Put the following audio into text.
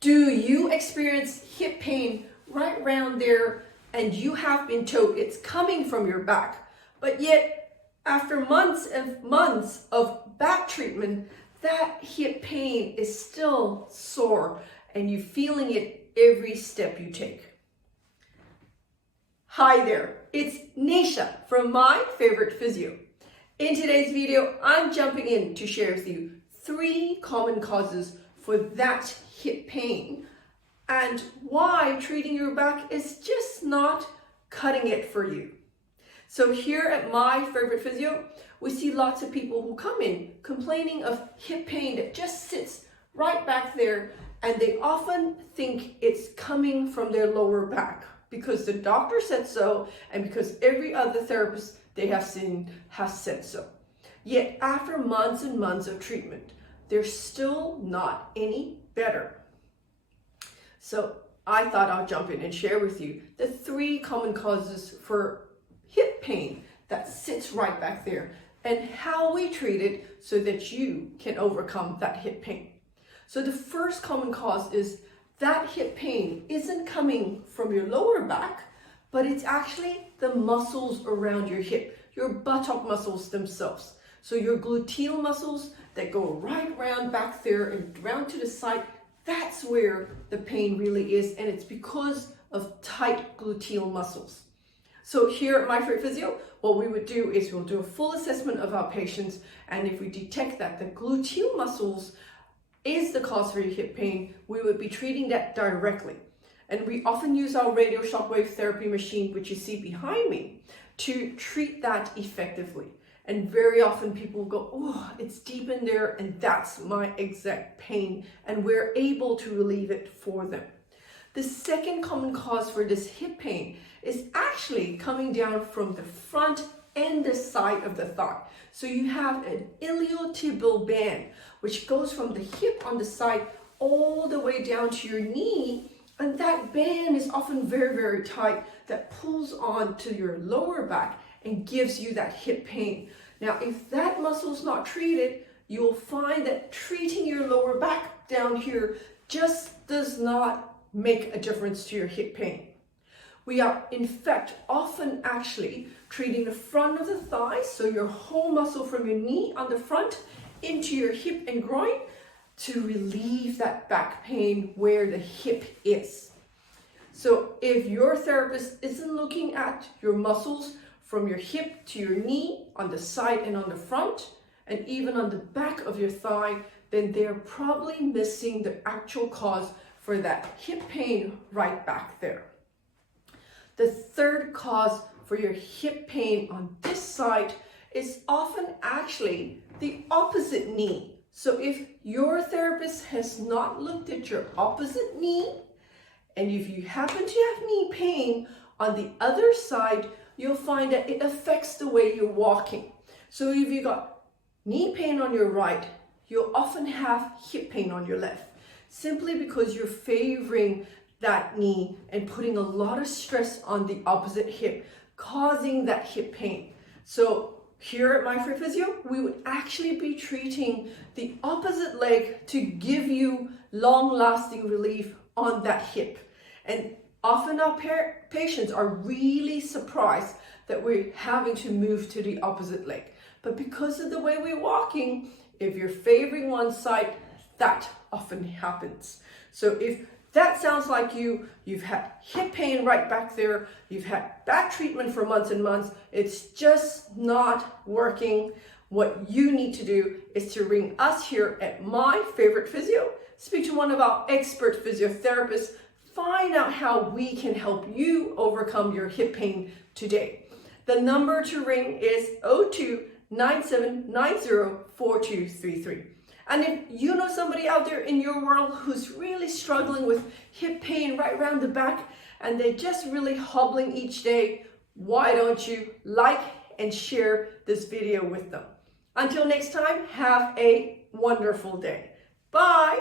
Do you experience hip pain right around there and you have been told it's coming from your back, but yet after months and months of back treatment, that hip pain is still sore and you're feeling it every step you take? Hi there, it's Neesha from My Favourite Physio. In today's video, I'm jumping in to share with you 3 common causes for that hip pain and why treating your back is just not cutting it for you. So here at My Favourite Physio, we see lots of people who come in complaining of hip pain that just sits right back there, and they often think it's coming from their lower back because the doctor said so and because every other therapist they have seen has said so. Yet after months and months of treatment, they're still not any better. So I thought I'll jump in and share with you the 3 common causes for hip pain that sits right back there and how we treat it so that you can overcome that hip pain. So the first common cause is that hip pain isn't coming from your lower back, but it's actually the muscles around your hip, your buttock muscles themselves. So your gluteal muscles that go right around back there and around to the side, that's where the pain really is, and it's because of tight gluteal muscles. So here at My Favourite Physio, what we would do is we'll do a full assessment of our patients, and if we detect that the gluteal muscles is the cause for your hip pain, we would be treating that directly. And we often use our radio shockwave therapy machine, which you see behind me, to treat that effectively. And very often people go, oh, it's deep in there and that's my exact pain. And we're able to relieve it for them. The second common cause for this hip pain is actually coming down from the front and the side of the thigh. So you have an iliotibial band, which goes from the hip on the side all the way down to your knee. And that band is often very, very tight that pulls on to your lower back and gives you that hip pain. Now, if that muscle's not treated, you'll find that treating your lower back down here just does not make a difference to your hip pain. We are, in fact, often actually treating the front of the thigh, so your whole muscle from your knee on the front into your hip and groin to relieve that back pain where the hip is. So if your therapist isn't looking at your muscles from your hip to your knee, on the side and on the front, and even on the back of your thigh, then they're probably missing the actual cause for that hip pain right back there. The third cause for your hip pain on this side is often actually the opposite knee. So if your therapist has not looked at your opposite knee, and if you happen to have knee pain on the other side, you'll find that it affects the way you're walking. So if you got knee pain on your right, you'll often have hip pain on your left, simply because you're favoring that knee and putting a lot of stress on the opposite hip, causing that hip pain. So here at My Favourite Physio, we would actually be treating the opposite leg to give you long-lasting relief on that hip. And often our patients are really surprised that we're having to move to the opposite leg. But because of the way we're walking, if you're favoring one side, that often happens. So if that sounds like you've had hip pain right back there, you've had back treatment for months and months, it's just not working, what you need to do is to ring us here at My Favourite Physio, speak to one of our expert physiotherapists, find out how we can help you overcome your hip pain today. The number to ring is 02-9790-4233. And if you know somebody out there in your world who's really struggling with hip pain right around the back and they're just really hobbling each day, why don't you like and share this video with them? Until next time, have a wonderful day. Bye.